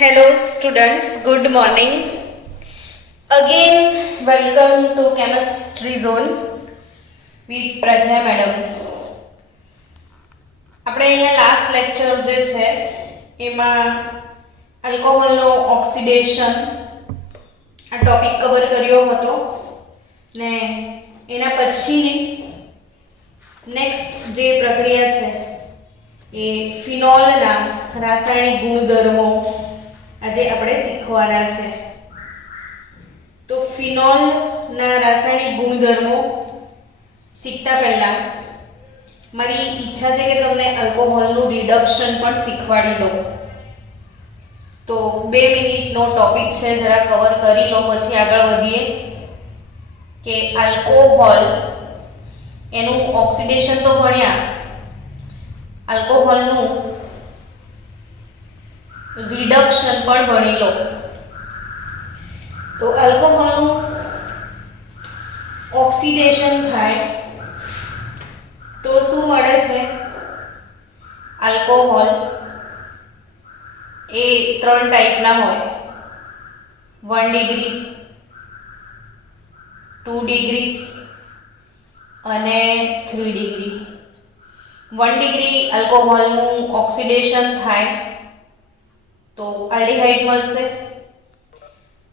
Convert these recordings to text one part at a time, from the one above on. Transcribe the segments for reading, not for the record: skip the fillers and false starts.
Hello students, good morning. Again welcome to Chemistry Zone with Pragna madam. આપણે અહીંયા last lecture જે છે એમાં આલ્કોહોલનો ઓક્સિડેશન આ ટોપિક કવર કર્યો હતો ને એના પછી નેક્સ્ટ જે પ્રક્રિયા છે એ ફિનોલના રાસાયણિક ગુણધર્મો આજે આપણે શીખવાના છે. તો ફિનોલના રાસાયણિક ગુણધર્મો શીખતા પહેલા મારી ઈચ્છા છે કે તમને આલ્કોહોલનું રિડક્શન પણ શીખવાડી દઉં. તો 2 મિનિટનો ટોપિક છે, જરા કવર કરી લો પછી આગળ વધીએ. કે આલ્કોહોલ એનું ઓક્સિડેશન તો ભણ્યા, આલ્કોહોલનું રિડક્શન પણ ભણી લો. તો આલ્કોહોલનું ઓક્સિડેશન થાય તો શું મળે છે? આલ્કોહોલ એ 3 ટાઈપના હોય, 1 ડિગ્રી, 2 ડિગ્રી અને 3 ડિગ્રી. 1 ડિગ્રી આલ્કોહોલનું ઓક્સિડેશન થાય તો આલ્ડીહાઇડ મળશે.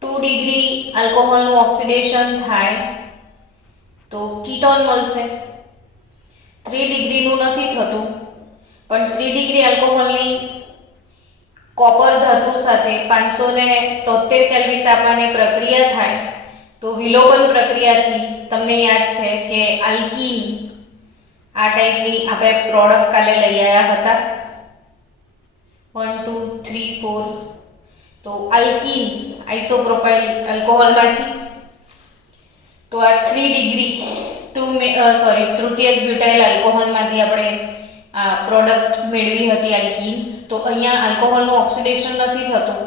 2 ડિગ્રી આલ્કોહોલનું ઓક્સિડેશન થાય તો કીટોન મળશે. 3 ડિગ્રીનું નથી થતું, પણ 3 ડિગ્રી આલ્કોહોલની કોપર ધાતુ સાથે 573 કેલ્વિન તાપમાને પ્રક્રિયા થાય તો વિલોપન પ્રક્રિયાથી તમને યાદ છે કે આલ્કીન આ ટાઈપની આપણે પ્રોડક્ટ કાલે લઈ આવ્યા હતા 1 2 3 4. તો આલ્કીન આઇસોપ્રોપાઇલ આલ્કોહોલમાંથી તો આ 3 ડિગ્રી તૃતીયક બ્યુટાઇલ આલ્કોહોલમાંથી આપણે આ પ્રોડક્ટ મેળવી હતી આલ્કીન. તો અહીંયા આલ્કોહોલનું ઓક્સિડેશન નથી થતું,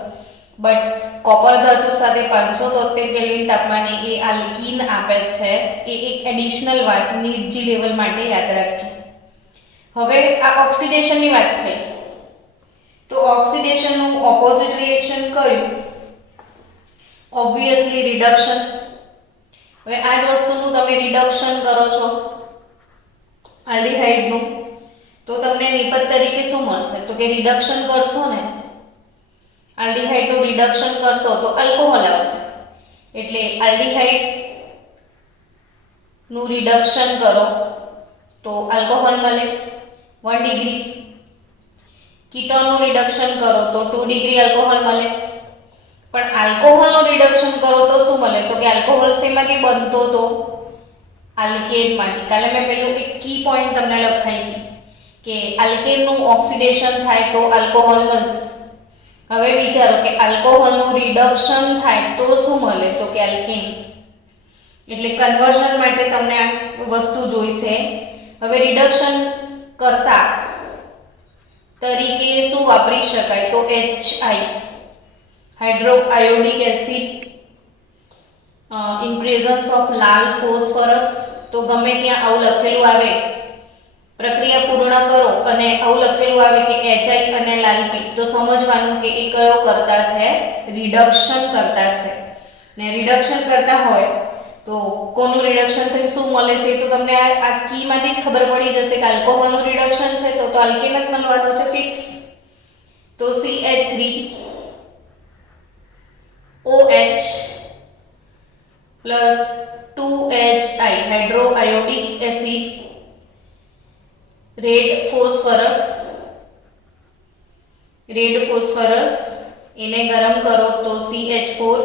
બટ કોપર ધાતુ સાથે 573 કેલ્વિન તાપમાને એ આલ્કીન આપે છે. એ એક એડિશનલ વાત નીટજી લેવલ માટે યાદ રાખજો. હવે આ ઓક્સિડેશનની વાત થઈ તો ઓક્સિડેશનનું ઓપોઝિટ રિએક્શન કયું? Obviously reduction. હવે આ જ વસ્તુનું તમે રિડક્શન કરો છો આલ્ડીહાઇડનું તો તમને નિપજ તરીકે શું મળશે? તો કે રિડક્શન કરશો ને, આલ્ડીહાઇડનું રિડક્શન કરશો તો આલ્કોહોલ આવશે. એટલે આલ્ડીહાઇડ નું રિડક્શન કરો તો આલ્કોહોલ મળે 1 ડિગ્રી. કીટોનનું રિડક્શન કરો તો 2 ડિગ્રી આલ્કોહોલ મળે. પણ આલ્કોહોલનું રિડક્શન કરો તો શું મળે? તો કે આલ્કોહોલ શેમાંથી બનતો તો આલ્કેનમાંથી. કાલે મેં પેલું એક કી પોઈન્ટ તમને લખાઈ કે આલ્કેનનું ઓક્સિડેશન થાય તો આલ્કોહોલ મળશે. હવે વિચારો કે આલ્કોહોલનું રિડક્શન થાય તો શું મળે? તો કે આલ્કેન. એટલે કન્વર્ઝન માટે તમને આ વસ્તુ જોઈશે. હવે રિડક્શન કરતા તરીકે શું વાપરી શકાય? તો HI hydroiodic acid in presence of લાલ ફોસ્ફરસ. તો ગમે ત્યાં આવું લખેલું આવે, પ્રક્રિયા પૂર્ણ કરો અને આવું લખેલું આવે કે HI અને લાલ P, તો સમજવાનું કે એ કયો કરતા છે? રિડક્શન કરતા છે. ને રિડક્શન કરતા હોય તો કોનું રિડક્શન થઈને શું મળે છે તો તમને આ કી માંથી જ ખબર પડી જશે કે આલ્કોહોલનું રિડક્શન છે તો આલ્કેન જ મળવાનું છે ફિક્સ. તો CH3 OH plus 2HI hydroiodic acid red phosphorus એને ગરમ કરો તો CH4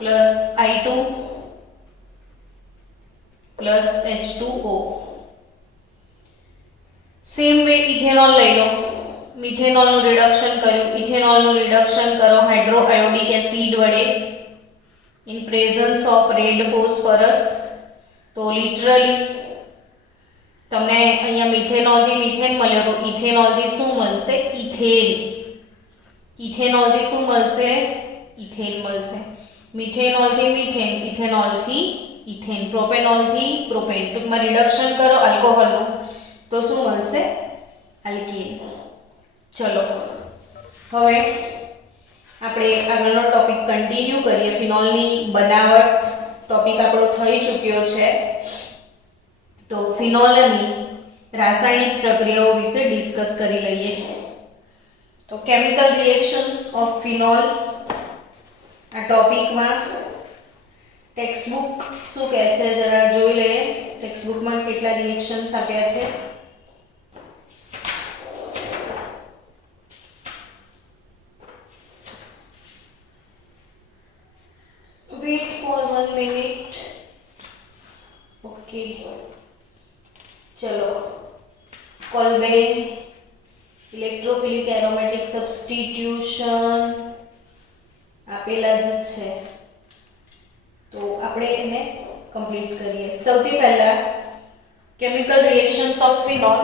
plus I2 plus H2O. Same way ethanol લઈ લો. મિથેનોલનું રિડક્શન કર્યું, ઇથેનોલનું રિડક્શન કરો હાઇડ્રોઆયોડિક એસિડ વડે in presence of red phosphorus. તો લિટરલી તમને અહીંયા મિથેનોલથી મિથેન મળ્યો તો ઇથેનોલથી શું મળશે? ઇથેન. ઇથેનોલથી શું મળશે? ઇથેન મળશે. મિથેનોલથી મિથેન, ઇથેનોલથી ઇથેન, પ્રોપેનોલથી પ્રોપેન. ટૂંકમાં રિડક્શન કરો આલ્કોહોલનું તો શું મળશે? alkene. ચલો હવે આપણે આગળનો ટોપિક કન્ટિન્યુ કરીએ. ફિનોલની બનાવટ ટોપિક આપણો થઈ ચૂક્યો છે. તો ફિનોલની રાસાયણિક પ્રક્રિયાઓ વિશે ડિસ્કસ કરી લઈએ. તો કેમિકલ રિએક્શન્સ ઓફ ફિનોલ આ ટોપિકમાં ટેક્સ્ટબુક શું કહે છે જરા જોઈ લઈએ. ટેક્સ્ટબુકમાં કેટલા રિએક્શન્સ આપ્યા છે. Wait for 1 minute. Okay. चलो. Colbane, electrophilic aromatic substitution આપેલા જ છે. તો આપણે એને કમ્પ્લીટ કરીએ. સૌથી પહેલા કેમિકલ રિએક્શન્સ ઓફ ફિનોલ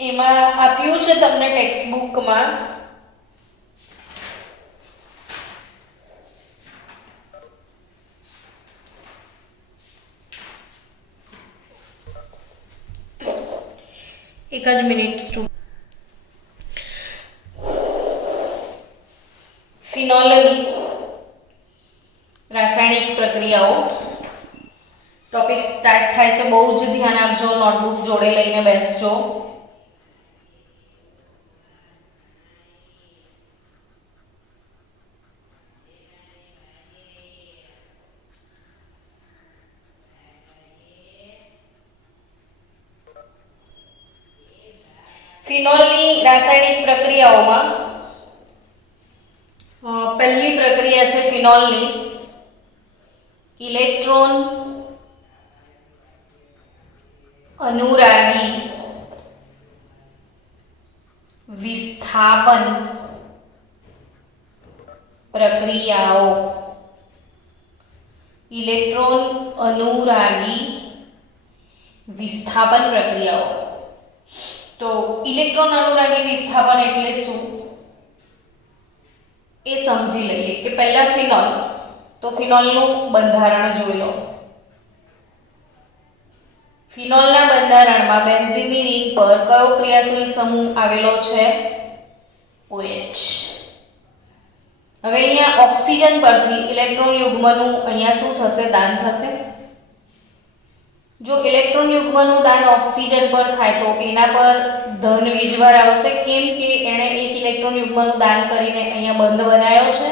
એમાં આપ્યું છે તમને ટેક્સ્ટબુકમાં એક જ મિનિટ. ફિનોલની રાસાયણિક પ્રક્રિયાઓ ટોપિક સ્ટાર્ટ થાય છે. બહુ જ ધ્યાન આપજો, નોટબુક જોડે લઈને બેસજો. ફિનોલની રાસાયણિક પ્રક્રિયાઓમાં પહેલી પ્રક્રિયા છે ફિનોલની ઇલેક્ટ્રોન અનુરાગી વિસ્થાપન પ્રક્રિયાઓ. ઇલેક્ટ્રોન અનુરાગી વિસ્થાપન પ્રક્રિયાઓ. તો ઇલેક્ટ્રોન અનુરાગી વિસ્થાપન એટલે શું એ સમજી લઈએ. કે પહેલા ફિનોલ, તો ફિનોલનું બંધારણ જોઈ લો. ફિનોલના બંધારણમાં બેન્ઝીનની રિંગ પર કયો ક્રિયાશીલ સમૂહ આવેલો છે? OH. હવે અહીંયા ઓક્સિજન પરથી ઇલેક્ટ્રોન યુગ્મનું અહીંયા શું થશે? દાન થશે. જો ઇલેક્ટ્રોન યુગ્મનું દાન ઓક્સિજન પર થાય તો એના પર ધન વીજભાર આવશે. કેમ કે એણે એક ઇલેક્ટ્રોન યુગ્મનું દાન કરીને અહીંયા બંધ બનાવ્યો છે.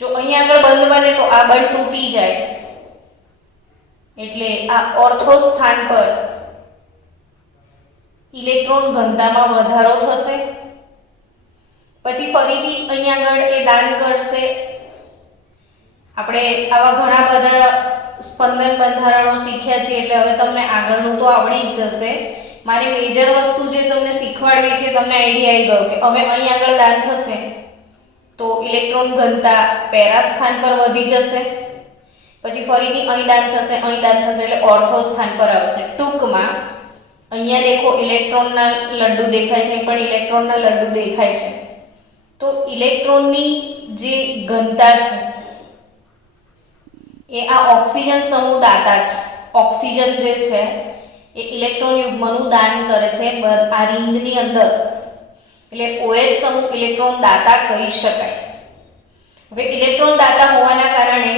જો અહીંયા આગળ બંધ બને તો આ બંધ તૂટી જાય, એટલે આ ઓર્થો સ્થાન પર ઇલેક્ટ્રોન ઘનતામાં વધારો થશે. પછી ફરીથી અહીંયા આગળ એ દાન કરશે. આપણે આવા ઘણા બધા સ્પંદન બંધારણો શીખ્યા છે, એટલે હવે તમને આગળનું તો આવડી જ જશે. મારી મેજર વસ્તુ જે તમને શીખવાડવી છે, તમને આઈડિયા આવી ગયો કે હવે અહીં આગળ દાન થશે તો ઇલેક્ટ્રોન ઘનતા પેરા સ્થાન પર વધી જશે. પછી ફરીથી અહીં દાન થશે, અહીં દાન થશે, એટલે ઓર્થો સ્થાન પર આવશે. ટૂંકમાં અહીંયા દેખો ઇલેક્ટ્રોનના લડ્ડુ દેખાય છે, પણ ઇલેક્ટ્રોનના લડ્ડુ દેખાય છે. તો ઇલેક્ટ્રોનની જે ઘનતા છે એ આ ઓક્સિજન સમૂહ દાતા છે. ઓક્સિજન જે છે એ ઇલેક્ટ્રોન યુગ્મનું દાન કરે છે આ રિંગની અંદર, એટલે OH સમૂહ ઇલેક્ટ્રોન દાતા કહી શકાય. હવે ઇલેક્ટ્રોન દાતા હોવાના કારણે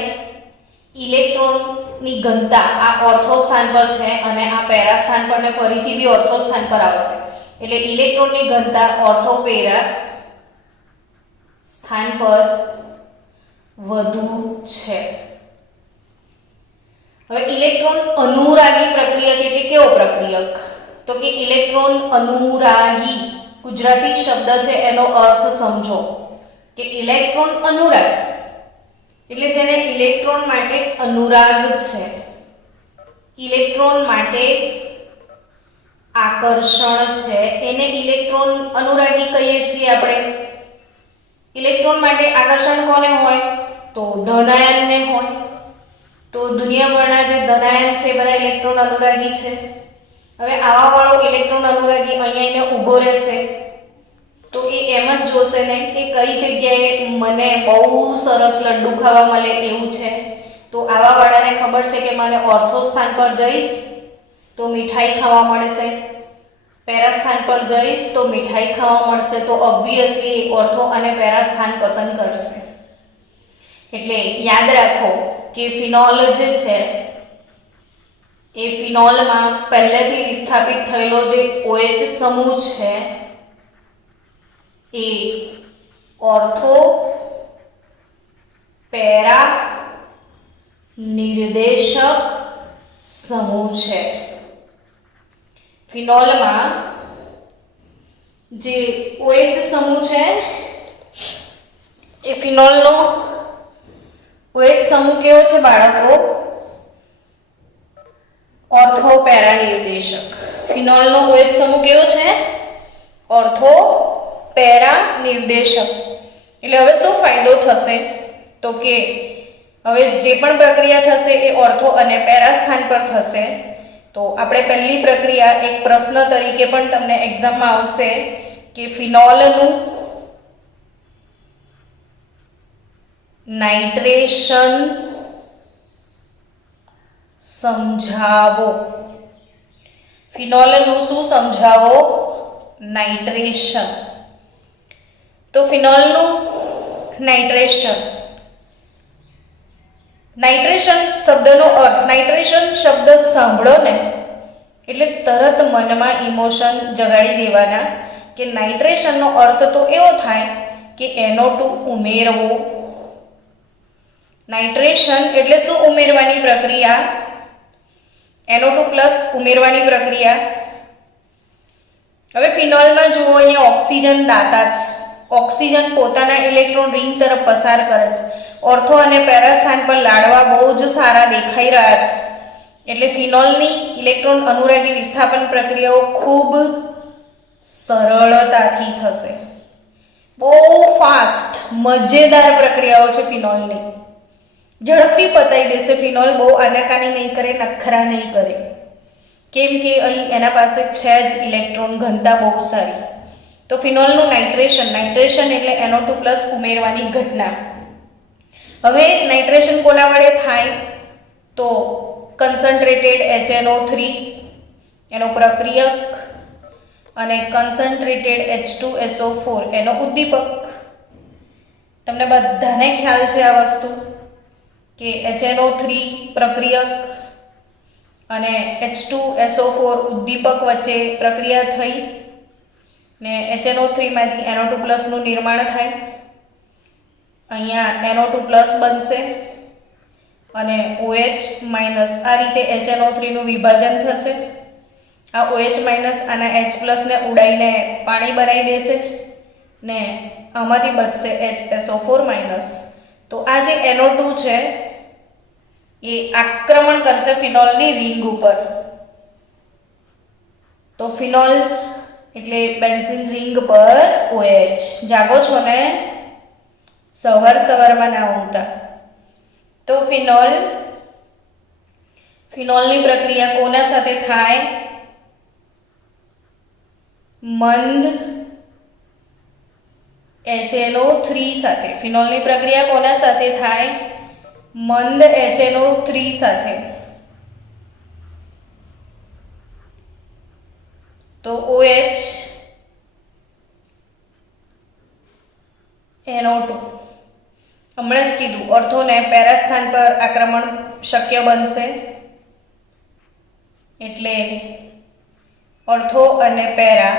ઇલેક્ટ્રોનની ઘનતા આ ઓર્થો સ્થાન પર છે અને આ પેરા સ્થાન પર ને ફરીથી બી ઓર્થો સ્થાન પર આવશે, એટલે ઇલેક્ટ્રોનની ઘનતા ઓર્થો પેરા સ્થાન પર વધુ છે. હવે ઇલેક્ટ્રોન અનુરાગી પ્રક્રિયક એટલે કેવો પ્રક્રિયક? તો કે ઇલેક્ટ્રોન અનુરાગી ગુજરાતી શબ્દ છે, એનો અર્થ સમજો કે ઇલેક્ટ્રોન અનુરાગ એટલે જેને ઇલેક્ટ્રોન માટે અનુરાગ છે, ઇલેક્ટ્રોન માટે આકર્ષણ છે, એને ઇલેક્ટ્રોન અનુરાગી કહીએ છીએ આપણે. ઇલેક્ટ્રોન માટે આકર્ષણ કોને હોય? તો ધનાયનને હોય. તો દુનિયાભરના જે ધનાયન છે બધા ઇલેક્ટ્રોન અનુરાગી છે. હવે આવા વાળો ઇલેક્ટ્રોન અનુરાગી અહીંયા એને ઊભો રહેશે તો એ એમ જ જોશે ને કે કઈ જગ્યાએ મને બહુ સરસ લડ્ડુ ખાવા મળે એવું છે. તો આવા વાળાને ખબર છે કે મને ઓર્થો સ્થાન પર જઈશ તો મીઠાઈ ખાવા મળશે, પેરા સ્થાન પર જઈશ તો મીઠાઈ ખાવા મળશે, તો ઓબ્વિયસલી ઓર્થો અને પેરા સ્થાન પસંદ કરશે. એટલે યાદ રાખો કે ફિનોલ જે છે એ ફિનોલમાં પહેલેથી વિસ્થાપિત થયેલો જે OH સમૂહ છે એ ઓર્થો પેરા નિર્દેશક સમૂહ છે. ફિનોલમાં જે OH સમૂહ છે એ ફિનોલનો OH સમૂહ કેવો છે બાળકો? ઓર્થો પેરા નિર્દેશક. ફિનોલનો OH સમૂહ કેવો છે? ઓર્થો પેરા નિર્દેશક. એટલે હવે શું ફાયદો થશે તો કે હવે જે પણ પ્રક્રિયા થશે એ ઓર્થો અને પેરા સ્થાન પર થશે. તો આપણે પહેલી પ્રક્રિયા એક પ્રશ્ન તરીકે પણ તમને એક્ઝામમાં આવશે કે ફિનોલનું નાઇટ્રેશન સમજાવો. ફિનોલનું શું સમજાવો? નાઇટ્રેશન. તો ફિનોલનું નાઇટ્રેશન. નાઇટ્રેશન શબ્દનો અર્થ, નાઇટ્રેશન શબ્દ સાંભળો ને એટલે તરત મનમાં ઇમોશન જગાડી દેવાના કે નાઇટ્રેશનનો અર્થ તો એવો થાય કે NO2 ઉમેરવો. નાઇટ્રેશન એટલે શું? ઉમેરવાની પ્રક્રિયા. NO2+ ઉમેરવાની પ્રક્રિયા. હવે ફિનોલમાં જુઓ અહીંયા ઓક્સિજન દાતા છે. ઓક્સિજન પોતાના ઇલેક્ટ્રોન રિંગ તરફ પસાર કરે છે. ઓર્થો અને પેરા સ્થાન પર લાડવા બહુ જ સારા દેખાઈ રહ્યા છે. એટલે ફિનોલની ઇલેક્ટ્રોન અનુરાગી વિસ્થાપન પ્રક્રિયાઓ ખૂબ સરળતાથી થશે. બહુ ફાસ્ટ મજેદાર પ્રક્રિયાઓ છે ફિનોલની. ઝડપથી પતાઈ દેશે ફિનોલ. બહુ આનાકાની નહીં કરે, નખરા નહીં કરે, કેમ કે અહીં એના પાસે છે જ ઇલેક્ટ્રોન ઘનતા બહુ સારી. તો ફિનોલનું નાઇટ્રેશન. નાઇટ્રેશન એટલે NO2+ ઉમેરવાની ઘટના. હવે નાઇટ્રેશન કોના વડે થાય? તો કન્સન્ટ્રેટેડ HNO3 એનો પ્રક્રિયક અને કન્સન્ટ્રેટેડ H2SO4 એનો ઉદ્દીપક. તમને બધાને ખ્યાલ છે આ વસ્તુ કે HNO3 પ્રક્રિયક અને H2SO4 ઉદ્દીપક વચ્ચે પ્રક્રિયા થઈ ને HNO3 માંથી NO2+ નું નિર્માણ થાય. અહીંયા NO2+ બનશે અને OH- આ રીતે HNO3 નું વિભાજન થશે. આ OH- આના H+ ને ઉડાઈને પાણી બનાવી દેશે ને આમાંથી બચશે HSO4-. તો આ જે NO2 છે એ આક્રમણ કરશે ફિનોલની રિંગ ઉપર. તો ફિનોલ એટલે બેન્ઝીન રિંગ પર OH. જાગો છો ને? સવારમાં ના ઊંઘતા. તો ફિનોલની પ્રક્રિયા કોના સાથે થાય? મંદ HNO3 સાથે. ફિનોલની પ્રક્રિયા કોના સાથે થાય? મંદ HNO3 સાથે. તો OH NO2 હમણાં જ કીધું ઓર્થો ને પેરા સ્થાન પર આક્રમણ શક્ય બનશે. એટલે ઓર્થો અને પેરા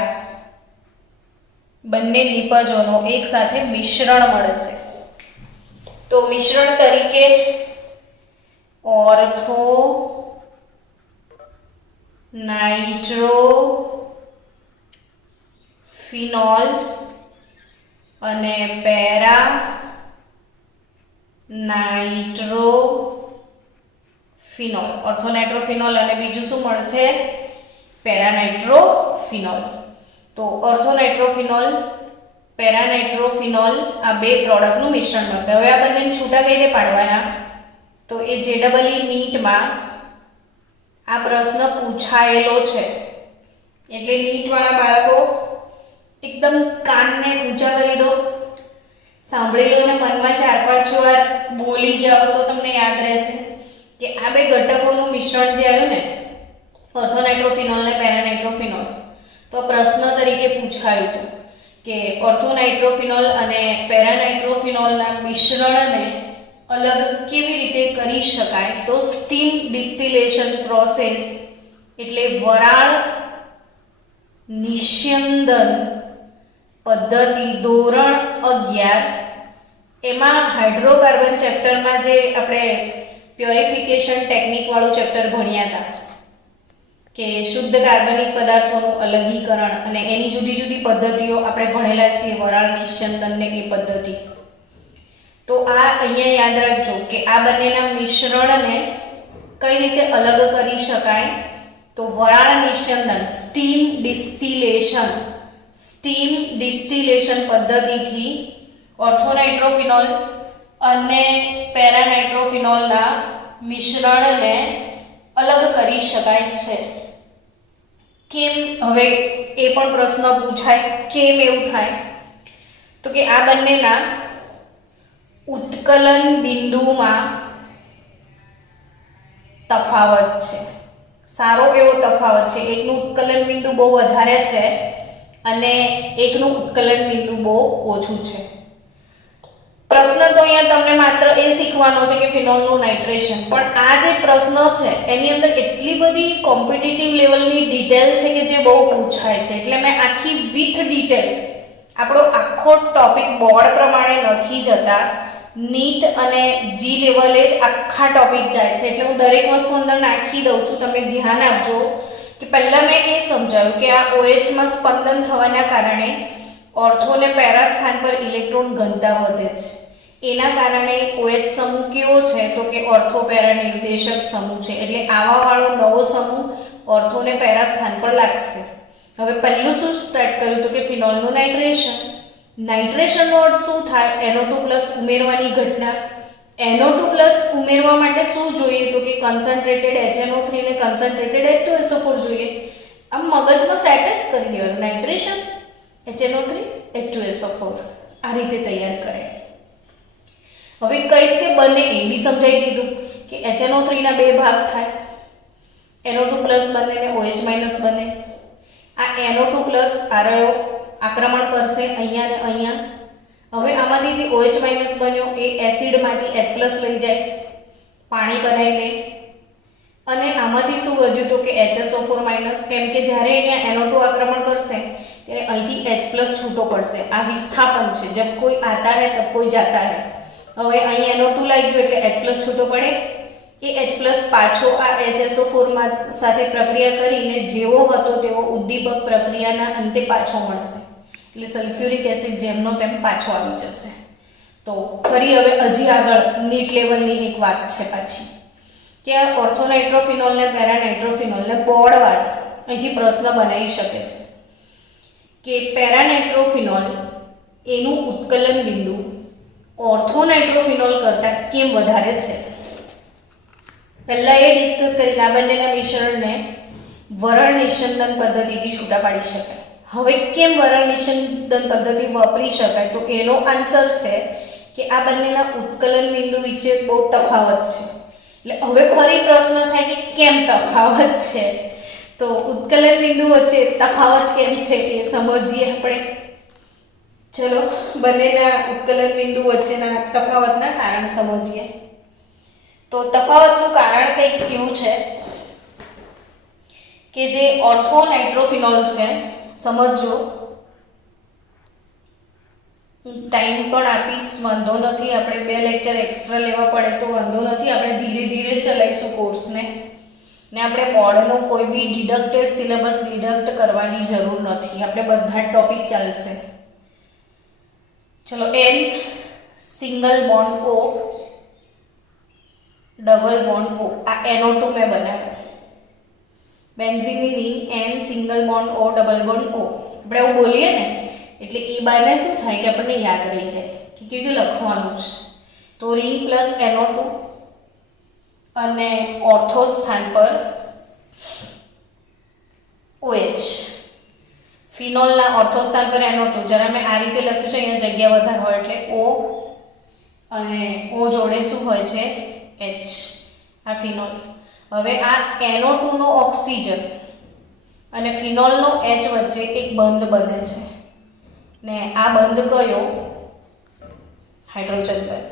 બંને નિપજોનો એક સાથે મિશ્રણ મળશે. તો મિશ્રણ તરીકે ઓર્થો નાઇટ્રો ફિનોલ અને પેરા નાઇટ્રોફિનોલ. ઓર્થોનાઇટ્રોફિનોલ અને બીજું શું મળશે? પેરાનાઇટ્રોફિનોલ. તો ઓર્થોનાઇટ્રોફિનોલ, પેરાનાઇટ્રોફિનોલ આ બે પ્રોડક્ટનું મિશ્રણ મળશે. હવે આ બંને છૂટા કઈ રીતે પાડવાના? તો એ JEE નીટમાં આ પ્રશ્ન પૂછાયેલો છે. એટલે નીટવાળા બાળકો એકદમ કાનને ઊંચા કરી દો, સાંભળી લો ને મનમાં 4-5 વાર બોલી જાઓ તો તમને યાદ રહેશે કે આ બે ઘટકોનું મિશ્રણ જે આવ્યું ને ઓર્થોનાઇટ્રોફિનોલ ને પેરાનાઇટ્રોફિનોલ, તો પ્રશ્ન તરીકે પૂછાયું હતું કે ઓર્થોનાઇટ્રોફિનોલ અને પેરાનાઇટ્રોફિનોલના મિશ્રણને અલગ કેવી રીતે કરી શકાય. તો સ્ટીમ ડિસ્ટિલેશન પ્રોસેસ એટલે વરાળ નિસ્યંદન પદ્ધતિ ધોરણ 11 એમાં હાઇડ્રોકાર્બન ચેપ્ટરમાં જે આપણે પ્યોરિફિકેશન ટેકનિક વાળું ચેપ્ટર ભણ્યા હતા કે શુદ્ધ કાર્બનિક પદાર્થોનું અલગીકરણ અને એની જુદી જુદી પદ્ધતિઓ આપણે ભણેલા છીએ, વરાળ નિસ્યંદનને એ પદ્ધતિ. તો આ અહીંયા યાદ રાખજો કે આ બંનેના મિશ્રણને કઈ રીતે અલગ કરી શકાય. તો વરાળ નિસ્યંદન સ્ટીમ ડિસ્ટિલેશન પદ્ધતિથી ઓર્થોનાઇટ્રોફિનોલ અને પેરાનાઇટ્રોફિનોલના મિશ્રણને અલગ કરી શકાય છે. કેમ? હવે એ પણ પ્રશ્ન પૂછાય, કેમ એવું થાય? તો કે આ બંનેના ઉત્કલન બિંદુમાં તફાવત છે, સારો એવો તફાવત છે. એકનું ઉત્કલન બિંદુ બહુ વધારે છે અને એકનું ઉત્કલન બિંદુ બહુ ઓછું છે. પ્રશ્ન તો અહીંયા તમને માત્ર એ શીખવાનો છે કે ફિનોલનું નાઇટ્રેશન, પણ આ જે પ્રશ્ન છે એની અંદર એટલી બધી કોમ્પિટિટિવ લેવલની ડિટેલ છે કે જે બહુ પૂછાય છે. એટલે મેં આખી વિથ ડિટેલ, આપણો આખો ટોપિક બોર્ડ પ્રમાણે નથી જતા, નીટ અને જી લેવલે જ આખા ટોપિક જાય છે. એટલે હું દરેક વસ્તુ અંદર નાખી દઉં છું, તમે ધ્યાન આપજો. કે પહેલા મેં એ સમજાવ્યું કે આ OH માં સ્પંદન થવાના કારણે ઓર્થો અને પેરા સ્થાન પર ઇલેક્ટ્રોન ઘનતા વધે છે. એના કારણે OH સમૂહ કેવો છે? તો કે ઓર્થો પેરા નિર્દેશક સમૂહ છે. એટલે આવા વાળો નવો સમૂહ ઓર્થો અને પેરા સ્થાન પર લાગશે. હવે પહેલું શું સ્ટાર્ટ કર્યું? તો કે ફિનોલનું નાઇટ્રેશન. નાઇટ્રેશનનો અર્થ શું થાય? NO2+ ઉમેરવાની ઘટના. NO2+ ઉમેરવા માટે શું જોઈએ? તો કે કન્સન્ટ્રેટેડ HNO3 અને કન્સન્ટ્રેટેડ H2SO4 જોઈએ. આમ મગજમાં સેટ જ કરી દેવાનું, નાઇટ્રેશન HNO3 H2SO4 આ રીતે તૈયાર કરે. હવે કઈ રીતે બને એ બી સમજાવી દીધું કે HNO3 ના બે ભાગ થાય, NO2+ બને ને OH- બને. આ NO2+ આ રહ્યો આક્રમણ કરશે અહીંયા ને અહીંયા. હવે આમાંથી જે OH- બન્યો એ એસિડમાંથી H+ લઈ જાય, પાણી બનાવી લે. અને આમાંથી શું વધ્યું? તો કે HSO4-, કેમ કે જ્યારે અહીંયા NO2 આક્રમણ કરશે ત્યારે અહીંથી H+ છૂટો પડશે. આ વિસ્થાપન છે, જબ કોઈ આતા હૈ તબ કોઈ જાતા હૈ. હવે અહીં NO2 લાગી ગયો એટલે H+ છૂટો પડે. એ H+ પાછો આ HSO4 સાથે પ્રક્રિયા કરીને જેવો હતો તેવો ઉદ્દીપક પ્રક્રિયાના અંતે પાછો મળશે. એટલે સલ્ફ્યુરિક એસિડ જેમનો તેમ પાછો આવી જશે. તો ફરી હવે હજી આગળ નીટ લેવલની એક વાત છે પાછી કે ઓર્થોનાઇટ્રોફિનોલ ને પેરાનાઇટ્રોફિનોલ ને બોર્ડવાર અહીંથી પ્રશ્ન બનાવી શકે છે કે પેરાનાઇટ્રોફિનોલ એનું ઉત્કલન બિંદુ ઓર્થોનાઇટ્રોફિનોલ કરતાં કેમ વધારે છે. પહેલા એ ડિસ્કસ કરી કે આ બંનેના મિશ્રણને વરાળ નિસ્યંદન પદ્ધતિથી છૂટા પાડી શકાય. હવે કેમ વરાળ નિસ્યંદન પદ્ધતિ વાપરી શકાય? તો એનો આન્સર છે કે આ બંનેના ઉત્કલન બિંદુ વચ્ચે બહુ તફાવત છે. એટલે હવે ફરી પ્રશ્ન થાય કે કેમ તફાવત છે? તો ઉત્કલન બિંદુ વચ્ચે તફાવત કેમ છે એ સમજીએ આપણે. ચલો બંનેના ઉત્કલન બિંદુ વચ્ચેના તફાવતના કારણ સમજીએ. તો તફાવતનું કારણ કંઈક એવું છે કે જે ઓર્થોનાઇટ્રોફિનોલ છે, સમજો, ટાઈમ પણ આપીશ, વાંધો નથી. આપણે 2 લેક્ચર એક્સ્ટ્રા લેવા પડે તો વાંધો નથી, આપણે ધીરે ધીરે ચલાવીશું કોર્સને. ને આપણે બોર્ડનો કોઈ બી ડિડક્ટેડ સિલેબસ ડિડક્ટ કરવાની જરૂર નથી, આપણે બધા જ ટોપિક ચાલશે. ચલો, N single bond O double bond O, આ NO2 મેં બનાવ્યો. બેન્ઝીનની ring N single bond O double bond O. આપણે એવું બોલીએ ને એટલે એ બારને શું થાય કે આપણને યાદ રહી જાય કે કેવી રીતે લખવાનું છે. તો રિંગ પ્લસ NO2 અને ઓર્થો સ્થાન પર OH. ફિનોલના ઓર્થો સ્થાન પર NO2. જરા મેં આ રીતે લખ્યું છે, અહીંયા જગ્યા વધારે હોય એટલે O અને O જોડે શું હોય છે? H. આ ફિનોલ. હવે આ NO2 નો ઓક્સિજન અને ફિનોલનો H વચ્ચે એક બંધ બને છે ને આ બંધ કયો? હાઇડ્રોજન બંધ.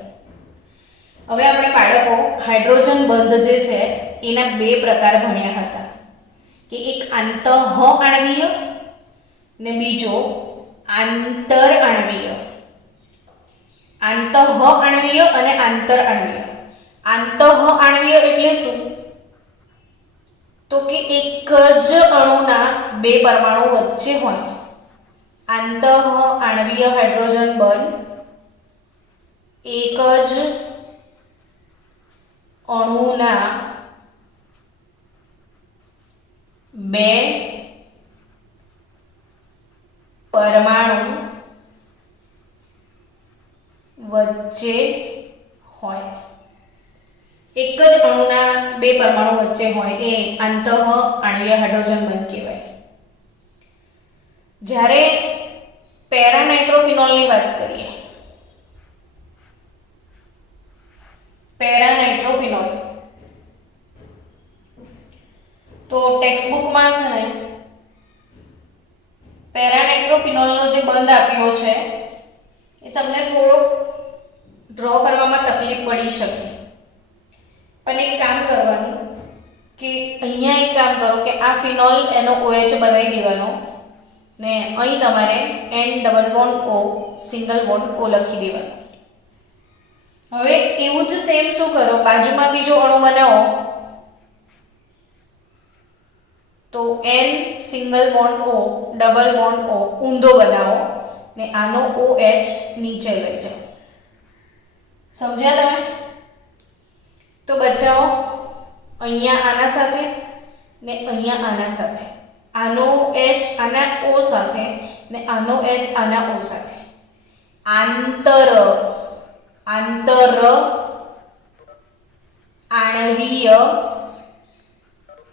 હવે આપણે બાળકો હાઇડ્રોજન બંધ જે છે એના બે પ્રકાર ભણ્યા હતા કે એક આંતઃઆણ્વીય ને બીજો આંતરઆણ્વીય. આંતઃઆણ્વીય અને આંતરઆણ્વીય. આંતઃઆણ્વીય એટલે શું? તો કે એક જ અણુના બે પરમાણુ વચ્ચે હોય. આંતઃઆણ્વીય હાઇડ્રોજન બંધ એક જ અણુના બે પરમાણુ વચ્ચે હોય. એક જ અણુના બે પરમાણુ વચ્ચે હોય એ આંતઃઆણ્વીય હાઇડ્રોજન બંધ કહેવાય. જ્યારે પેરાનાઇટ્રોફિનોલની વાત કરીએ, પેરાનાઇટ્રોફિનોલ તો ટેક્સ્ટ બુકમાં છે ને પેરાનાઇટ્રોફિનોલનો જે બંધ આપ્યો છે એ તમને થોડો ડ્રો કરવામાં તકલીફ પડી શકે, પણ એક કામ કરવાનું કે અહીંયા એક કામ કરો કે આ ફિનોલ એનો OH બનાવી દેવાનો ને અહીં તમારે N double bond O single bond O લખી દેવાનો. હવે એવું જ સેમ શું કરો, બાજુમાં બીજો અણુ બનાવો તો N single bond O double bond O ઊંધો બનાવો ને આનો OH નીચે લઈ જાઓ. સમજ્યા તમે? તો બચાવો અહીંયા આના સાથે ને અહીંયા આના સાથે, આનો H આના O સાથે ને આનો H આના O સાથે. આંતરઆણ્વીય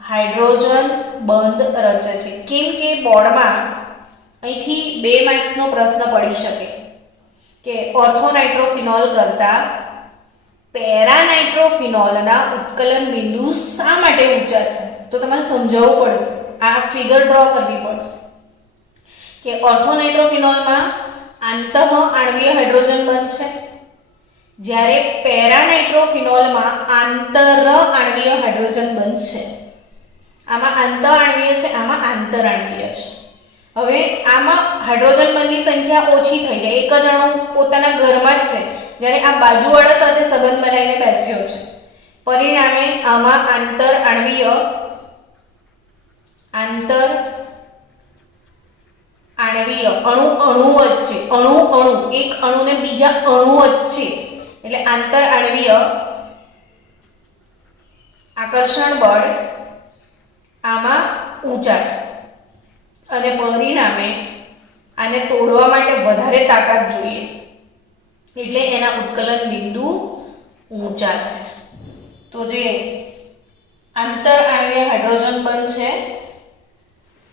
હાઇડ્રોજન બંધ રચે છે. કેમ કે બોર્ડમાં અહીંથી 2 માર્ક્સનો પ્રશ્ન પડી શકે કે ઓર્થોનાઇટ્રોફિનોલ કરતા પેરાનાઇટ્રોફિનોલના ઉત્કલન બિંદુ શા માટે ઊંચા છે? તો તમારે સમજાવવું પડશે, આ ફિગર ડ્રો કરવી પડશે કે ઓર્થોનાઇટ્રોફિનોલમાં આંતઃઆણ્વીય હાઇડ્રોજન બંધ છે, જ્યારે પેરાનાઇટ્રોફિનોલમાં આંતરઆણ્વીય હાઇડ્રોજન બંધ છે. આમાં આંતઃઆણ્વીય છે, આમાં આંતરઆણ્વીય છે. હવે આમાં હાઇડ્રોજન બંધની સંખ્યા ઓછી થઈ જાય, એક જ અણુ પોતાના ઘરમાં જ છે, જ્યારે આ બાજુવાળા સાથે સંબંધ બનાવીને બેસ્યો છે. પરિણામે આમાં આંતરઆણ્વીય અણુ વચ્ચે એક અણુને બીજા અણુ વચ્ચે એટલે આંતરઆણ્વીય આકર્ષણ બળ આમાં ઊંચા છે અને પરિણામે આને તોડવા માટે વધારે તાકાત જોઈએ એટલે એના ઉત્કલન બિંદુ ઊંચા છે. તો જે આંતરઆણ્વીય હાઇડ્રોજન બંધ છે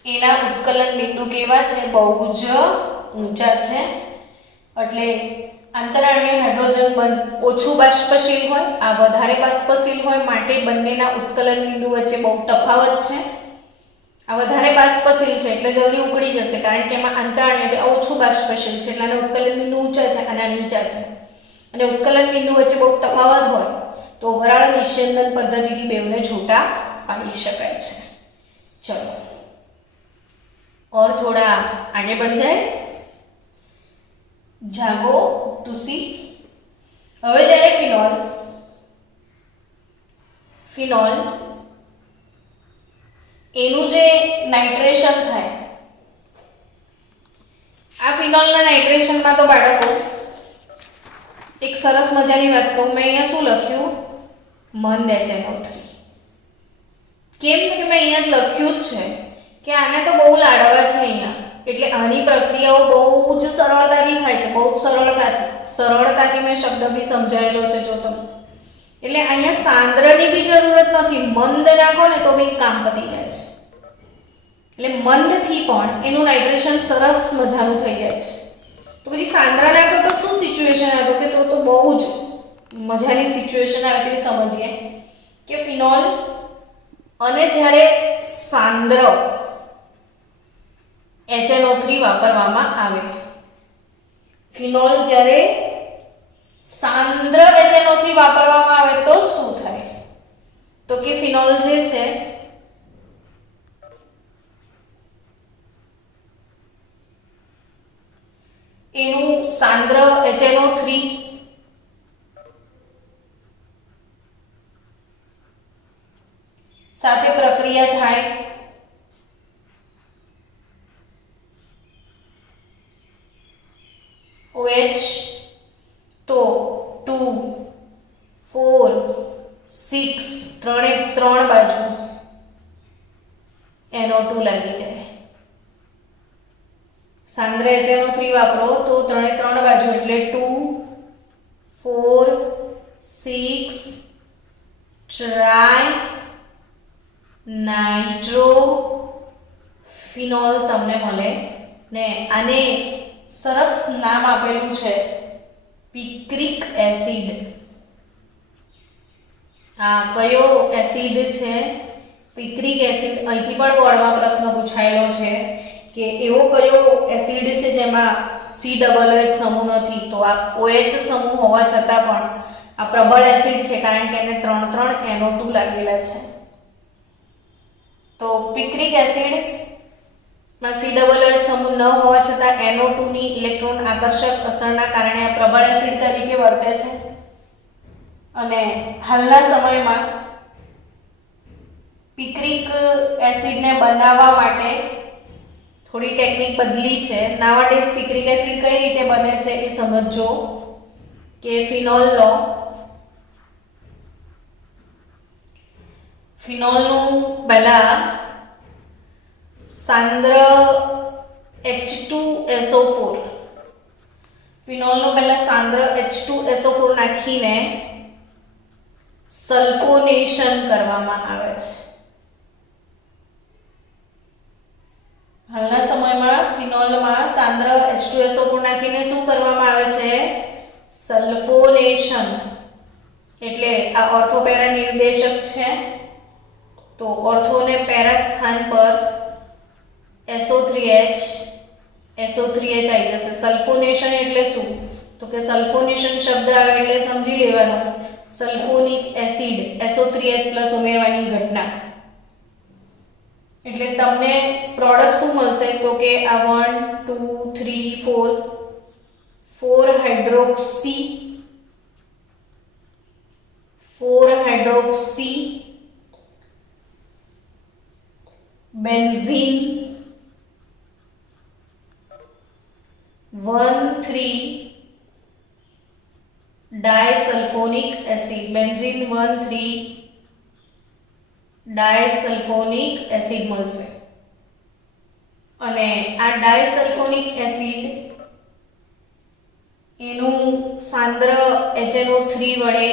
એના ઉત્કલન બિંદુ કેવા છે? બહુ જ ઊંચા છે. એટલે આંતરઆણ્વીય હાઇડ્રોજન બંધ ઓછું બાષ્પશીલ હોય, આ વધારે બાષ્પશીલ હોય, માટે બંનેના ઉત્કલન બિંદુ વચ્ચે બહુ તફાવત છે. આ વધારે બાષ્પશીલ છે એટલે જલ્દી ઉકળી જશે, કારણ કે એમાં આંતરઆણ્વીય છે, ઓછું બાષ્પશીલ છે એટલે આના ઉત્કલન બિંદુ ઊંચા છે અને નીચા છે. અને ઉત્કલન બિંદુ વચ્ચે બહુ તફાવત હોય તો વરાળ નિસ્યંદન પદ્ધતિથી બેવને છૂટા પાડી શકાય છે. ચલો और थोड़ा आगे बढ़ जाए. जागो तुसी. હવે જ્યારે ફિનોલ એનું જે નાઇટ્રેશન થાય, આ ફિનોલના નાઇટ્રેશનમાં તો બાળકો એક સરસ મજાની વાત કહું, મેં અહીંયા શું લખ્યું? મંદ HNO3. કેમ કે મેં અહીંયા જ લખ્યું જ છે કે આને તો બહુ લાડવા છે અહીંયા, એટલે આની પ્રક્રિયાઓ બહુ જ સરળતાથી થાય છે, બહુ જ સરળતાથી મેં શબ્દ બી સમજાયેલો છે જો તમે. એટલે અહીંયા સાંદ્રની બી જરૂરત નથી, મંદ નાખો ને તો બી કામ પતી જાય છે. એટલે મંદથી પણ એનું નાઇટ્રેશન સરસ મજાનું થઈ જાય છે. તો પછી સાંદ્ર નાખો તો શું સિચ્યુએશન આવે કે તો બહુ જ મજાની સિચ્યુએશન આવે છે. સમજીએ કે ફિનોલ અને જ્યારે સાંદ્ર HNO3 વાપરવામાં આવે. ફિનોલ જ્યારે સાંદ્ર HNO3 વાપરવામાં આવે તો શું થાય? તો કે ફિનોલ જે છે એનું સાંદ્ર HNO3 સાથે પ્રક્રિયા થાય OH તો 2 4 6 ત્રણ બાજુ NO2 લાગી જાય. સાંદ્ર HNO3 વાપરો તો ત્રણ બાજુ એટલે 2 4 6 ટ્રાય નાઇટ્રો ફિનોલ તમને મળે ને આને સરસ નામ આપેલું છે પિક્રિક એસિડ. આ કયો એસિડ છે? Picric acid. અહીંથી પણ બોર્ડમાં પ્રશ્ન પૂછાયેલો છે કે એવો કયો એસિડ છે જેમાં COOH સમૂહ નથી? તો આ OH સમૂહ હોવા છતાં પણ આ પ્રબળ એસિડ છે કારણ કે એને 3 NO2 લાગેલા છે. તો પિક્રિક એસિડ માં COOH સમૂહ ન હોવા છતાં NO2 ની ઇલેક્ટ્રોન આકર્ષક અસરના કારણે આ પ્રબળ એસિડ તરીકે વર્તે છે. અને હાલના સમયમાં પિક્રિક એસિડને બનાવવા માટે થોડી ટેકનિક બદલી છે. નાવાડેઝ પિક્રિક એસિડ કઈ રીતે બને છે એ સમજો કે ફિનોલ લો. ફિનોલનું પહેલા સાંદ્ર H2SO4 ફિનોલનો પહેલા સાંદ્ર H2SO4 નાખીને સલ્ફોનેશન કરવામાં આવે છે. હાલના સમયમાં ફિનોલમાં સાંદ્ર H2SO4 નાખીને શું કરવામાં આવે છે? સલ્ફોનેશન. એટલે આ ઓર્થો પેરા નિર્દેશક છે તો ઓર્થો ને પેરા સ્થાન પર SO3H આવી જશે. સલ્ફોનેશન એટલે શું? તો કે સલ્ફોનેશન શબ્દ આવે એટલે સમજી લેવાનું સલ્ફોનિક એસિડ SO3H+ ઉમેરવાની ઘટના. એટલે તમને પ્રોડક્ટ શું મળશે? તો કે આ 1 2 3 4 hydroxy benzene 1,3 disulphonic acid. Benzene 1,3 disulphonic acid મળશે. અને આ ડાયસલ્ફોનિક એસિડ એનું સાંદ્ર HNO3 વડે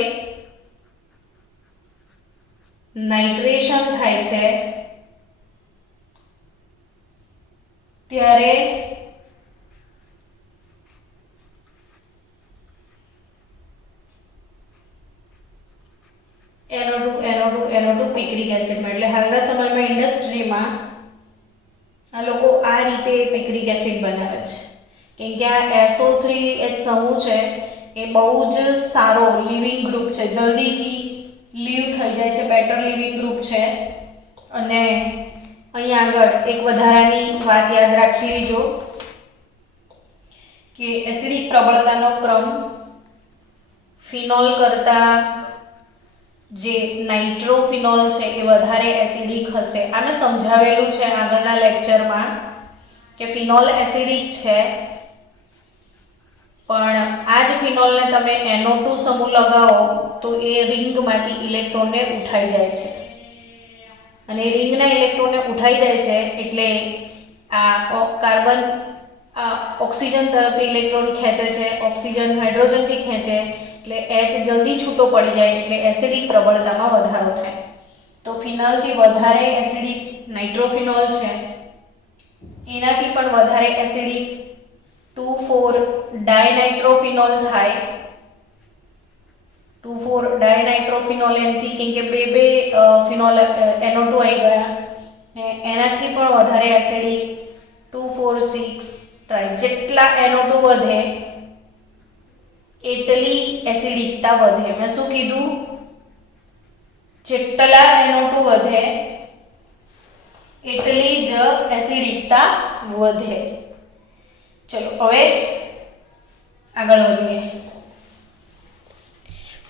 નાઇટ્રેશન થાય છે ત્યારે NO2 પિક્રિક એસિડ એટલે હાલના સમયમાં ઇન્ડસ્ટ્રીમાં આ લોકો આ રીતે પિક્રિક એસિડ બનાવે છે કેમ કે આ SO3H સમૂહ છે એ બહુ જ સારો લિવિંગ ગ્રુપ છે, જલ્દીથી લીવ થઈ જાય છે, બેટર લિવિંગ ગ્રુપ છે. અને અહીં આગળ એક વધારાની વાત યાદ રાખી લેજો કે એસિડિક પ્રબળતાનો ક્રમ ફિનોલ કરતા જે નાઇટ્રોફિનોલ છે એ વધારે એસિડિક હશે. આને સમજાવેલું છે આગળના લેક્ચરમાં કે ફિનોલ એસિડિક છે પણ આ જ ફિનોલને તમે NO2 સમૂહ લગાવો તો એ રિંગમાંથી ઇલેક્ટ્રોનને ઉઠાઈ જાય છે અને રિંગના ઇલેક્ટ્રોનને ઉઠાઈ જાય છે એટલે આ કાર્બન ઓક્સિજન તરફથી ઇલેક્ટ્રોન ખેંચે છે, ઓક્સિજન હાઇડ્રોજનથી ખેંચે એટલે H જલ્દી છૂટો પડી જાય એટલે એસિડિક પ્રબળતામાં વધારો થાય. તો ફિનોલથી વધારે એસિડિક નાઇટ્રોફિનોલ છે એનાથી પણ વધારે એસિડિક 2,4 ડાયનાઇટ્રોફિનોલ થાય. 2,4 ડાયનાઇટ્રોફિનોલ એનથી કેમ કે બે ફિનોલ NO2 આવી ગયા ને એનાથી પણ વધારે એસિડિક 2 4 6 ટ્રાય જેટલા NO2 વધે એટલી એસિડિકતા વધે. મેં શું કીધું? જેટલા NO2 વધે એટલી જ એસિડિકતા વધે. ચલો હવે આગળ વધીએ.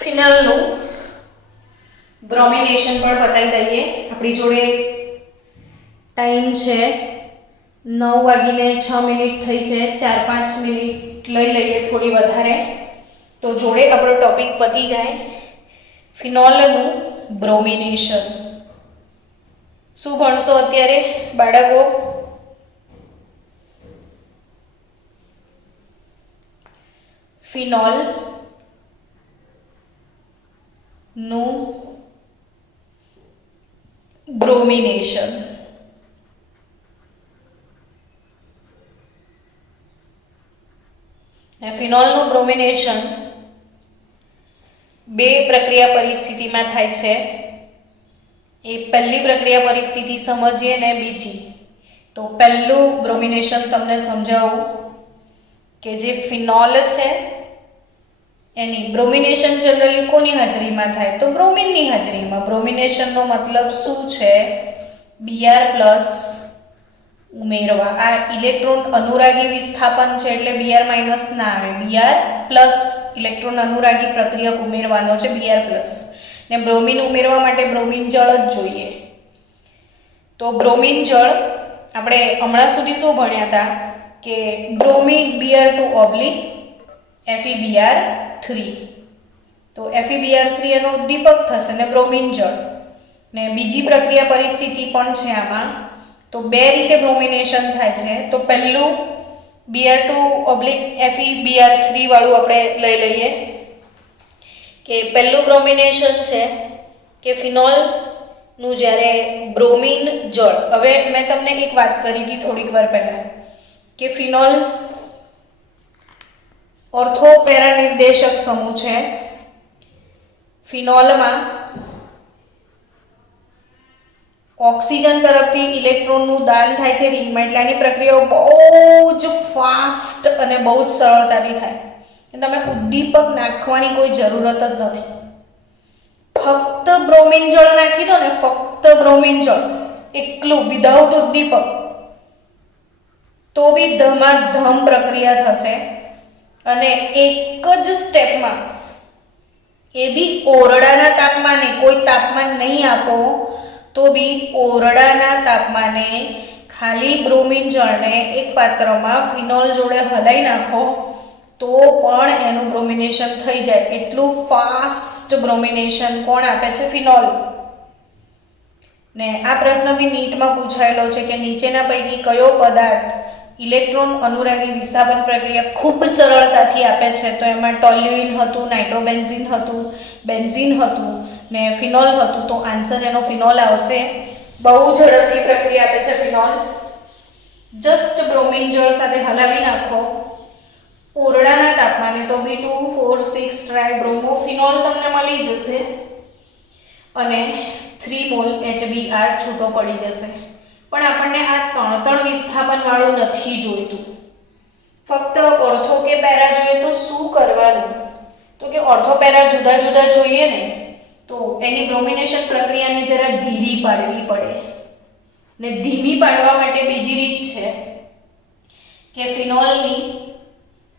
ફિનોલનું બ્રોમિનેશન પણ બતાવી દઈએ. આપણી જોડે ટાઈમ છે 9:06 થઈ છે. 4-5 મિનિટ લઈ લઈએ, થોડી વધારે, તો જોડે આપણો ટોપિક પતી જાય. ફિનોલનું બ્રોમિનેશન. શું ભણશો અત્યારે બાળકો? ફિનોલ નું બ્રોમિનેશન. ફિનોલનું બ્રોમિનેશન બે પ્રક્રિયા પરિસ્થિતિમાં થાય છે. એ પહેલી પ્રક્રિયા પરિસ્થિતિ સમજીએ ને બીજી. તો પહેલું બ્રોમિનેશન તમને સમજાવું કે જે ફિનોલ છે એની બ્રોમિનેશન જનરલી કોની હાજરીમાં થાય? તો બ્રોમિનની હાજરીમાં. બ્રોમિનેશનનો મતલબ શું છે? Br+ ઉમેરવા. આ ઇલેક્ટ્રોન અનુરાગી વિસ્થાપન છે એટલે Br- ના આવે. Br+ ઇલેક્ટ્રોન અનુરાગી પ્રક્રિયક ઉમેરવાનો છે, Br+. ને બ્રોમિન ઉમેરવા માટે બ્રોમિન જળ જ જોઈએ. તો બ્રોમિન જળ આપણે હમણાં સુધી શું ભણ્યા હતા કે બ્રોમિન Br2 FeBr3. તો FeBr3 એનો ઉદ્દીપક થશે ને બ્રોમિન જળ. ને બીજી પ્રક્રિયા પરિસ્થિતિ પણ છે આમાં. તો બે રીતે બ્રોમિનેશન થાય છે. તો પહેલું Br2 FeBr3 વાળું આપણે લઈ લઈએ કે પહેલું બ્રોમિનેશન છે કે ફિનોલનું જ્યારે બ્રોમિન જળ. હવે મેં તમને એક વાત કરી હતી થોડીક વાર પહેલા કે ફિનોલ ઓર્થો પેરા નિર્દેશક સમૂહ છે. ફિનોલમાં ઓક્સિજન તરફથી ઇલેક્ટ્રોનનું દાન થાય છે રિંગમાં. એટલે આની પ્રક્રિયાઓ બહુ જ ફાસ્ટ અને બહુ જ સરળતાથી થાય. તમે ઉદ્દીપક નાખવાની કોઈ જરૂરત જ નથી. ફક્ત બ્રોમિન જળ નાખી દો ને, ફક્ત બ્રોમિન જળ એકલું વિધાઉટ ઉદ્દીપક, તો બી ધમાધમ પ્રક્રિયા થશે. અને એક જ સ્ટેપમાં, એ બી ઓરડાના તાપમાને, કોઈ તાપમાન નહીં આપો તો બી ઓરડાના તાપમાને ખાલી બ્રોમિન જળને એક પાત્રમાં ફિનોલ જોડે હલાવી નાખો તો પણ એનું બ્રોમિનેશન થઈ જાય. એટલું ફાસ્ટ બ્રોમિનેશન કોણ આપે છે? ફિનોલ. ને આ પ્રશ્ન બી નીટમાં પૂછાયેલો છે કે નીચેના પૈકી કયો પદાર્થ ઇલેક્ટ્રોન અનુરાગી વિસ્થાપન પ્રક્રિયા ખૂબ સરળતાથી આપે છે? તો એમાં ટોલ્યુઇન હતું, નાઇટ્રોબેન્ઝીન હતું, બેન્ઝીન હતું ને ફિનોલ હતું. તો આન્સર એનો ફિનોલ આવશે. બહુ ઝડપથી પ્રક્રિયા આપે છે ફિનોલ. જસ્ટ બ્રોમિન જળ સાથે હલાવી નાખો ઓરડાના તાપમાને તો બી 2 4 6 ટ્રાયબ્રોમો ફિનોલ તમને મળી જશે અને 3 મોલ HBr છૂટો પડી જશે. પણ આપણને આ ત્રણ વિસ્થાપન વાળું નથી જોઈતું. ફક્ત ઓર્થો કે પેરા જોઈએ તો શું કરવાનું? તો કે ઓર્થો પેરા જુદા જુદા જોઈએ ને, તો એની બ્રોમિનેશન પ્રક્રિયાને જરા ધીરી પાડવી પડે. ને ધીમી પાડવા માટે બીજી રીત છે કે ફિનોલની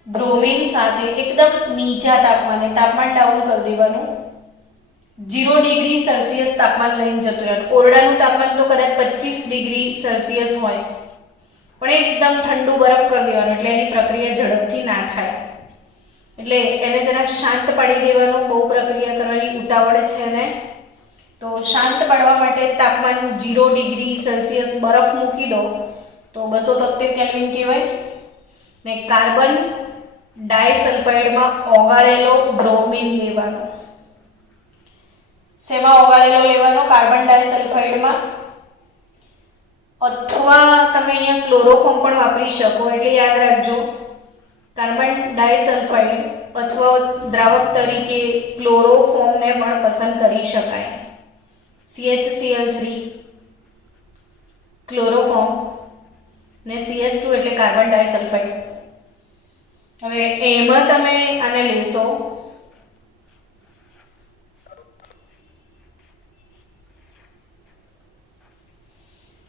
બ્રોમિન સાથે એકદમ નીચા તાપમાને, તાપમાન ડાઉન કરી દેવાનું, 0 ડિગ્રી સેલ્સિયસ તાપમાન લઈને જતું રહેવાનું. ઓરડાનું તાપમાન તો કદાચ 25 ડિગ્રી સેલ્સિયસ હોય, પણ એકદમ ઠંડુ બરફ કરી દેવાનું એટલે એની પ્રક્રિયા ઝડપથી ના થાય. એટલે એને જરાક શાંત પાડી દેવાનું. બહુ પ્રક્રિયા કરવાની ઉતાવળ છે એને, તો શાંત પાડવા માટે તાપમાન 0 ડિગ્રી સેલ્સિયસ બરફ મૂકી દો તો 273 કેલ્વિન કહેવાય. ને કાર્બન ડાયસલ્ફાઇડમાં ઓગાળેલો બ્રોમિન લેવાનો. શેમાં ઓગાળેલો લેવાનો? કાર્બન ડાયસલ્ફાઇડમાં. અથવા તમે અહીંયા ક્લોરોફોર્મ પણ વાપરી શકો. એટલે યાદ રાખજો, કાર્બન ડાયસલ્ફાઇડ અથવા દ્રાવક તરીકે ક્લોરોફોર્મને પણ પસંદ કરી શકાય. CHCl3 ક્લોરોફોર્મ ને CS2 એટલે કાર્બન ડાયસલ્ફાઇડ. હવે એમાં તમે આને લેશો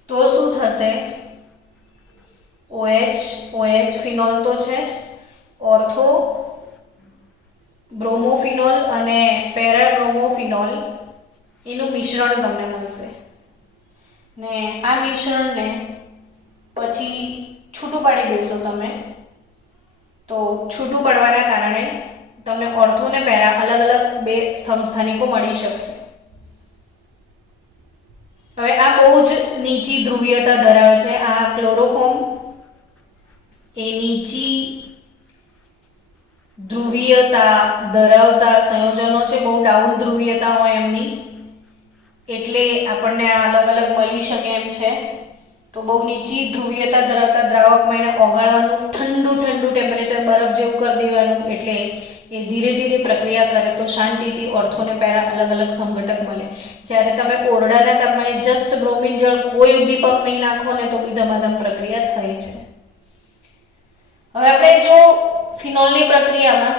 તો શું થશે? OH ફિનોલ તો છે જ, ઓર્થો બ્રોમોફિનોલ અને પેરાબ્રોમોફિનોલ એનું મિશ્રણ તમને મળશે ને આ મિશ્રણને પછી છૂટું પાડી દેશો તમે, તો છૂટું પડવાના કારણે તમને ઓર્થો ને પેરા અલગ અલગ બે સમસ્થાનિકો મળી શકશે. હવે આ બહુ જ નીચી ધ્રુવીયતા ધરાવે છે. આ ક્લોરોફોર્મ એ નીચી ધ્રુવીયતા ધરાવતા સંયોજનો છે, બહુ ડાઉન ધ્રુવીયતા હોય એમની, એટલે આપણને આ અલગ અલગ મળી શકે એમ છે. તો બહુ નીચી ધ્રુવીયતા ધરાવતા દ્રાવકમાં એને ઓગાળવાનું, ઠંડુ ટેમ્પરેચર બરફ જેવું કરી દેવાનું, એટલે એ ધીરે ધીરે પ્રક્રિયા કરે તો શાંતિથી ઓર્થોને પેરા અલગ અલગ સમઘટક મળે. જ્યારે તમે ઓરડાના તાપમાને જસ્ટ બ્રોમિન જળ કોઈ ઉદ્દીપક નહીં નાખો ને તો બી ધમાધમ પ્રક્રિયા થાય છે. હવે આપણે જો ફિનોલની પ્રક્રિયામાં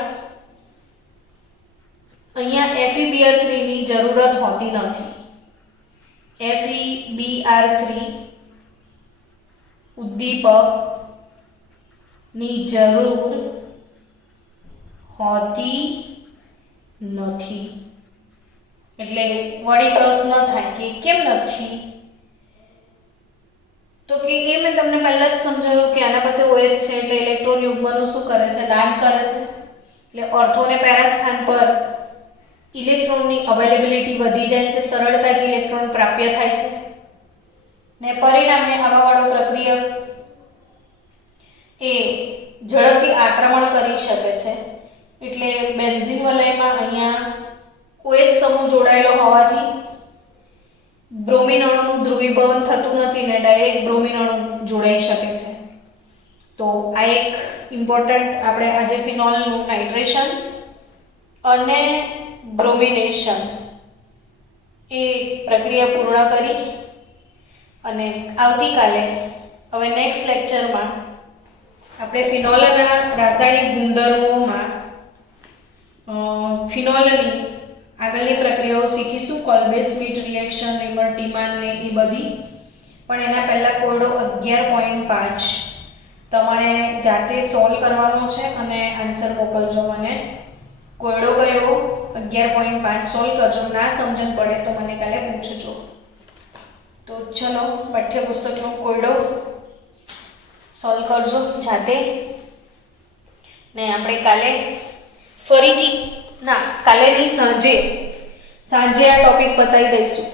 અહીંયા FeBr3 ની જરૂરત હોતી નથી. FeBr3 ઉદ્દીપક ની જરૂર હોતી નથી. એટલે વળી પ્રશ્ન થાય કે કેમ નથી? તો કે એ મેં તમને પહેલા જ સમજાવ્યું કે આના પાસે OH છે એટલે ઇલેક્ટ્રોન યુગ્મનું શું કરે છે? દાન કરે છે. એટલે ઓર્થોને પેરા સ્થાન પર ઇલેક્ટ્રોનની અવેલેબિલિટી વધી જાય છે, સરળતાથી ઇલેક્ટ્રોન પ્રાપ્ય થાય છે ને પરિણામે આવાવાળો પ્રક્રિયક એ ઝડપથી આક્રમણ કરી શકે છે. એટલે બેન્ઝીન વલયમાં અહીંયા OH સમૂહ જોડાયેલો હોવાથી બ્રોમિન અણુનું ધ્રુવીભવન થતું નથી ને ડાયરેક્ટ બ્રોમિન અણુ જોડાઈ શકે છે. તો આ એક ઇમ્પોર્ટન્ટ આપણે આજે ફિનોલનું નાઇટ્રેશન અને બ્રોમિનેશન એ પ્રક્રિયા પૂર્ણ કરી અને આવતીકાલે હવે નેક્સ્ટ લેક્ચરમાં આપણે ફિનોલના રાસાયણિક ગુણધર્મોમાં ફિનોલની આગળની પ્રક્રિયાઓ શીખીશું. કોલ્બે-સ્મિટ રિએક્શન, રિમર-ટીમાન ને એ બધી. પણ એના પહેલા કોયડો 11.5 તમારે જાતે સોલ્વ કરવાનો છે અને આન્સર મોકલજો મને. કોયડો કયો? 11.5 સોલ્વ કરજો. ના સમજણ પડે તો મને કાલે પૂછજો. તો ચલો પાઠ્યપુસ્તકનો કોયડો સોલ્વ કરજો જાતે ને આપણે કાલે ફરીથી કાલે નહીં સાંજે આ ટોપિક બતાવી દઈશું.